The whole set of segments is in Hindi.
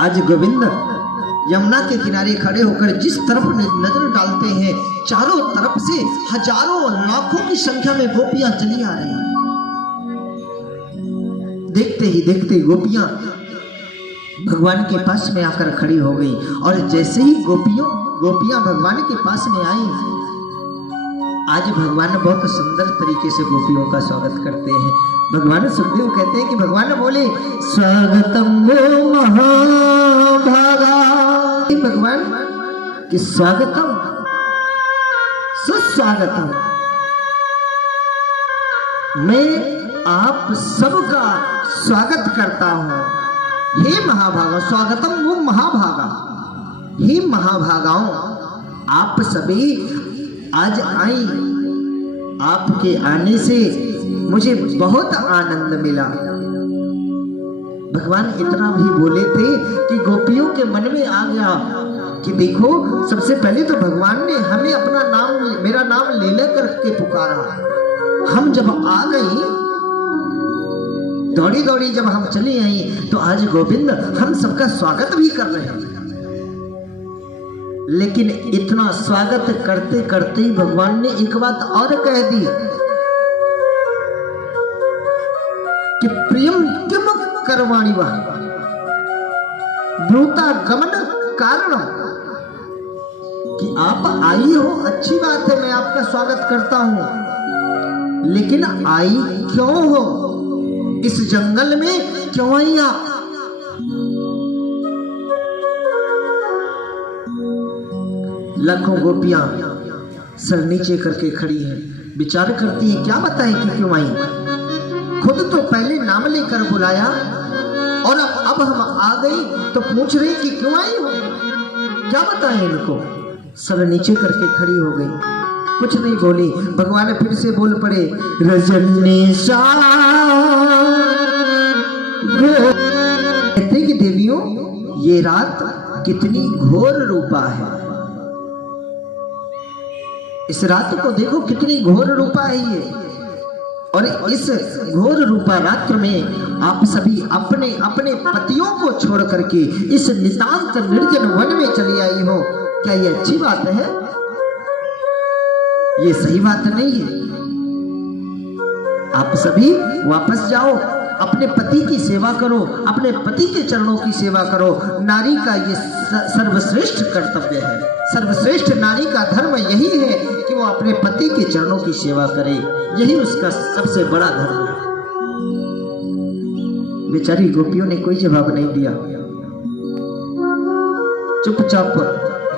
आज गोविंद यमुना के किनारे खड़े होकर जिस तरफ नजर डालते हैं चारों तरफ से हजारों लाखों की संख्या में गोपियां चली आ रही हैं। देखते ही देखते गोपियां भगवान के पास में आकर खड़ी हो गई और जैसे ही गोपियां भगवान के पास में आई, आज भगवान बहुत सुंदर तरीके से गोपियों का स्वागत करते हैं। भगवान सुखदेव कहते हैं कि भगवान बोले स्वागतम वो महाभागा। भगवान कि स्वागतम सुस्वागतम, मैं आप सबका स्वागत करता हूं। हे महाभागा, स्वागतम वो महाभागा, हे महाभागाओं आप सभी आज आई। आपके आने से मुझे बहुत आनंद मिला। भगवान इतना भी बोले थे कि गोपियों के मन में आ गया कि देखो, सबसे पहले तो भगवान ने हमें अपना नाम, मेरा नाम ले लेकर के पुकारा। हम जब आ गई, दौड़ी दौड़ी जब हम चली आई, तो आज गोविंद हम सबका स्वागत भी कर रहे हैं। लेकिन इतना स्वागत करते करते ही भगवान ने एक बात और कह दी कि प्रियम किम करवाणी वा ब्रूता गमन कारण, कि आप आई हो, अच्छी बात है, मैं आपका स्वागत करता हूं, लेकिन आई क्यों हो? इस जंगल में क्यों आई आप? लाखों गोपियां सर नीचे करके खड़ी हैं, विचार करती हैं क्या बताएं कि क्यों आई। खुद तो पहले नाम लेकर बुलाया और अब हम आ गई तो पूछ रही कि क्यों आई हो, क्या बताएं इनको। सर नीचे करके खड़ी हो गई, कुछ नहीं बोली। भगवान फिर से बोल पड़े रजनीशा। कहते कि देवियों, ये रात कितनी घोर रूपा है, इस रात को देखो कितनी घोर रूपा है ये। और इस घोर रूपा रात्र में आप सभी अपने अपने पतियों को छोड़ करके इस नितांत निर्जन वन में चली आई हो, क्या ये अच्छी बात है? ये सही बात नहीं है। आप सभी वापस जाओ, अपने पति की सेवा करो, अपने पति के चरणों की सेवा करो। नारी का ये सर्वश्रेष्ठ कर्तव्य है, सर्वश्रेष्ठ नारी का धर्म यही है कि वो अपने पति के चरणों की सेवा करे, यही उसका सबसे बड़ा धर्म है। बेचारी गोपियों ने कोई जवाब नहीं दिया, चुपचाप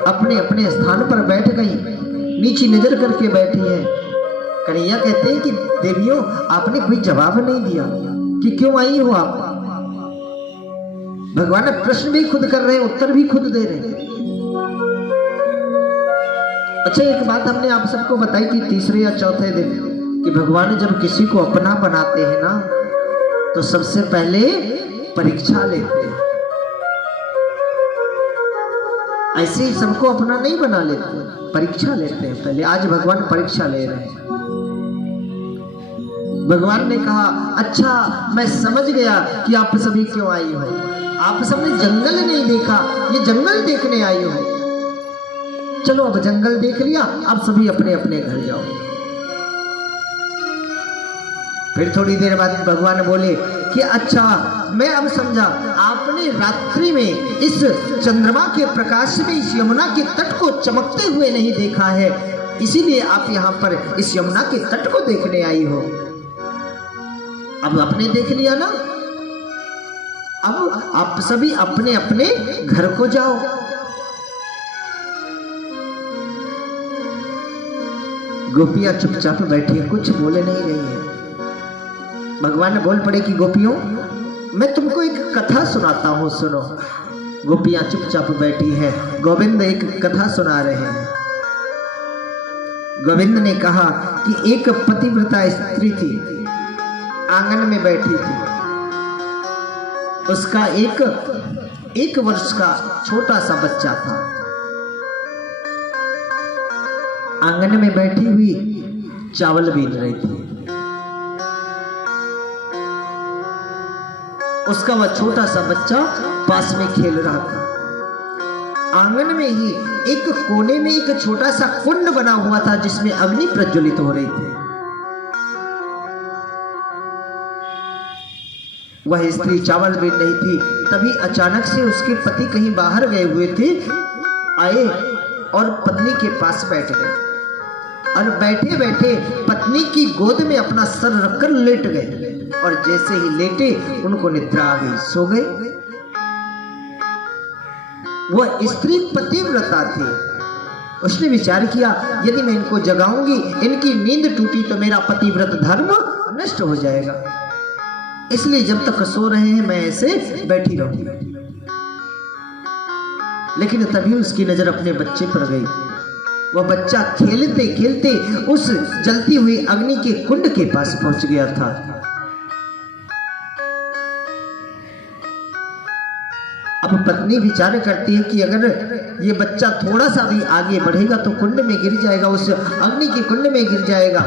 अपने अपने स्थान पर बैठ गई, नीची नजर करके बैठी हैं। कन्हैया कहते हैं कि देवियों, आपने कोई जवाब नहीं दिया कि क्यों आई हो आप। भगवान प्रश्न भी खुद कर रहे हैं, उत्तर भी खुद दे रहे हैं। अच्छा, एक बात हमने आप सबको बताई थी तीसरे या चौथे दिन कि भगवान जब किसी को अपना बनाते हैं ना, तो सबसे पहले परीक्षा लेते हैं। ऐसे ही सबको अपना नहीं बना लेते, परीक्षा लेते हैं पहले। आज भगवान परीक्षा ले रहे हैं। भगवान ने कहा, अच्छा मैं समझ गया कि आप सभी क्यों आई हो। आप सबने जंगल नहीं देखा, ये जंगल देखने आई हो। चलो अब जंगल देख लिया, अब सभी अपने अपने घर जाओ। फिर थोड़ी देर बाद भगवान बोले कि अच्छा मैं अब समझा, आपने रात्रि में इस चंद्रमा के प्रकाश में इस यमुना के तट को चमकते हुए नहीं देखा है, इसीलिए आप यहाँ पर इस यमुना के तट को देखने आई हो। अब आपने देख लिया ना, अब आप सभी अपने अपने घर को जाओ। गोपियां चुपचाप बैठी हैं, कुछ बोले नहीं रही है। भगवान बोल पड़े कि गोपियों, मैं तुमको एक कथा सुनाता हूं, सुनो। गोपियां चुपचाप बैठी हैं, गोविंद एक कथा सुना रहे हैं। गोविंद ने कहा कि एक पतिव्रता स्त्री थी, आंगन में बैठी थी। उसका एक वर्ष का छोटा सा बच्चा था। आंगन में बैठी हुई चावल बीन रही थी। उसका वह छोटा सा बच्चा पास में खेल रहा था। आंगन में ही एक कोने में एक छोटा सा कुंड बना हुआ था जिसमें अग्नि प्रज्वलित हो रही थी। वह स्त्री चावल बेच रही थी। तभी अचानक से उसके पति कहीं बाहर गए हुए थे, आए और पत्नी के पास बैठ गए और बैठे बैठे पत्नी की गोद में अपना सर रखकर लेट गए और जैसे ही लेटे उनको निद्रा आ गई, सो गए। वह स्त्री पतिव्रता थी। उसने विचार किया, यदि मैं इनको जगाऊंगी, इनकी नींद टूटी तो मेरा पतिव्रत धर्म नष्ट हो जाएगा, इसलिए जब तक सो रहे हैं मैं ऐसे बैठी रहूंगी। लेकिन तभी उसकी नजर अपने बच्चे पर गई। वह बच्चा खेलते खेलते उस जलती हुई अग्नि के कुंड के पास पहुंच गया था। अब पत्नी विचार करती है कि अगर ये बच्चा थोड़ा सा भी आगे बढ़ेगा तो कुंड में गिर जाएगा, उस अग्नि के कुंड में गिर जाएगा।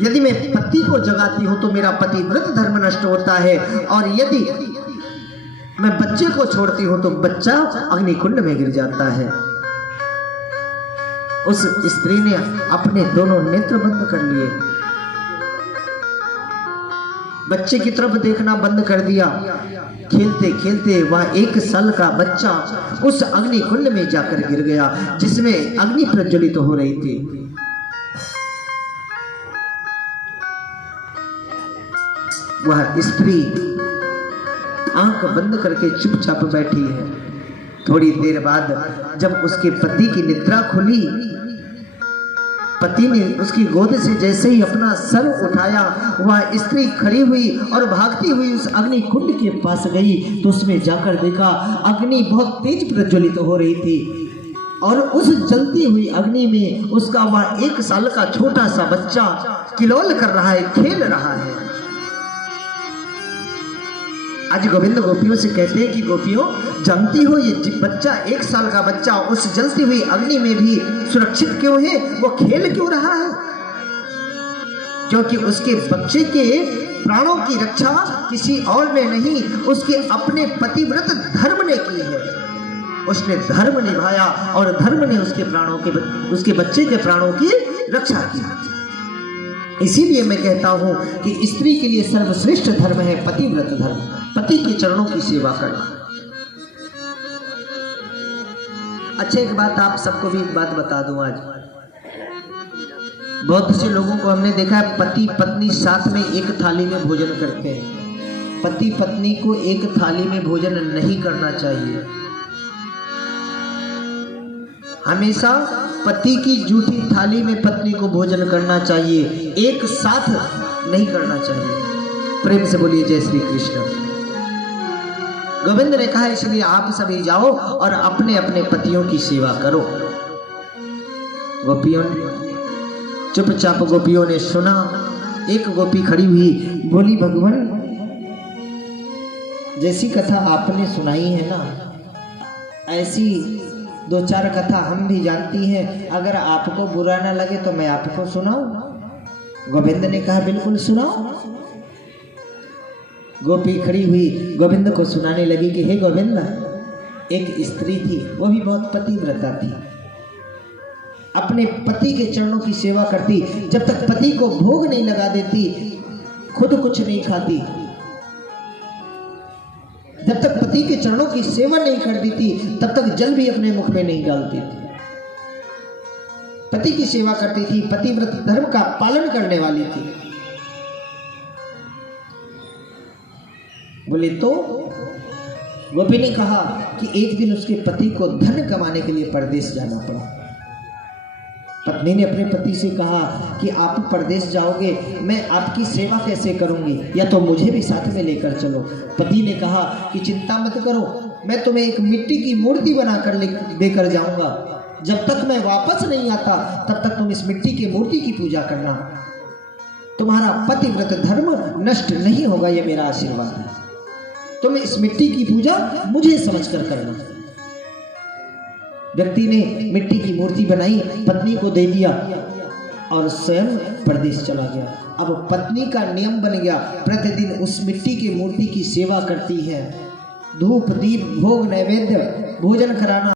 यदि मैं पति को जगाती हूं तो मेरा पतिव्रत धर्म नष्ट होता है, और यदि मैं बच्चे को छोड़ती हूं तो बच्चा अग्निकुंड में गिर जाता है। उस स्त्री ने अपने दोनों नेत्र बंद कर लिए, बच्चे की तरफ देखना बंद कर दिया। खेलते खेलते वह 1 साल का बच्चा उस अग्निकुंड में जाकर गिर गया जिसमें अग्नि प्रज्वलित हो रही थी। वह स्त्री आंख बंद करके चुपचाप बैठी है। थोड़ी देर बाद जब उसके पति की निद्रा खुली, पति ने उसकी गोद से जैसे ही अपना सर उठाया, वह स्त्री खड़ी हुई और भागती हुई उस अग्नि कुंड के पास गई तो उसमें जाकर देखा अग्नि बहुत तेज प्रज्वलित हो रही थी और उस जलती हुई अग्नि में उसका वह 1 साल का छोटा सा बच्चा किलोल कर रहा है, खेल रहा है। आज गोविंद गोपियों से कहते हैं कि गोपियों, जानती हो ये बच्चा 1 साल का बच्चा उस जलती हुई अग्नि में भी सुरक्षित क्यों है? वो खेल क्यों रहा है? क्योंकि उसके बच्चे के प्राणों की रक्षा किसी और ने नहीं, उसके अपने पतिव्रत धर्म ने की है। उसने धर्म निभाया और धर्म ने उसके बच्चे के प्राणों की रक्षा की। इसीलिए मैं कहता हूं कि स्त्री के लिए सर्वश्रेष्ठ धर्म है पतिव्रत धर्म, पति के चरणों की सेवा करना। अच्छा, एक बात आप सबको भी एक बात बता दूं। आज बहुत से लोगों को हमने देखा है पति पत्नी साथ में एक थाली में भोजन करते हैं। पति पत्नी को एक थाली में भोजन नहीं करना चाहिए। हमेशा पति की जूठी थाली में पत्नी को भोजन करना चाहिए, एक साथ नहीं करना चाहिए। प्रेम से बोलिए जय श्री कृष्ण। गोविंद ने कहा इसलिए आप सभी जाओ और अपने अपने पतियों की सेवा करो। गोपियों चुपचाप गोपियों ने सुना। एक गोपी खड़ी हुई, बोली भगवान, जैसी कथा आपने सुनाई है ना, ऐसी 2-4 कथा हम भी जानती हैं। अगर आपको बुरा ना लगे तो मैं आपको सुनाऊं। गोविंद ने कहा बिल्कुल सुनाओ। गोपी खड़ी हुई गोविंद को सुनाने लगी कि हे गोविंद, एक स्त्री थी, वो भी बहुत पतिव्रता थी, अपने पति के चरणों की सेवा करती। जब तक पति को भोग नहीं लगा देती खुद कुछ नहीं खाती, जब तक पति के चरणों की सेवा नहीं कर देती तब तक जल भी अपने मुख में नहीं डालती थी। पति की सेवा करती थी, पतिव्रत धर्म का पालन करने वाली थी। बोले तो गोपी ने कहा कि एक दिन उसके पति को धन कमाने के लिए परदेश जाना पड़ा। पत्नी ने अपने पति से कहा कि आप परदेश जाओगे, मैं आपकी सेवा कैसे करूंगी, या तो मुझे भी साथ में लेकर चलो। पति ने कहा कि चिंता मत करो, मैं तुम्हें एक मिट्टी की मूर्ति बनाकर देकर जाऊंगा। जब तक मैं वापस नहीं आता तब तक तुम इस मिट्टी की मूर्ति की पूजा करना, तुम्हारा पतिव्रत धर्म नष्ट नहीं होगा, यह मेरा आशीर्वाद है। तुम इस मिट्टी की पूजा मुझे समझकर करना। व्यक्ति ने मिट्टी की मूर्ति बनाई, पत्नी को दे दिया और स्वयं परदेश चला गया। अब पत्नी का नियम बन गया, प्रतिदिन उस मिट्टी की मूर्ति की सेवा करती है, धूप दीप भोग नैवेद्य भोजन कराना।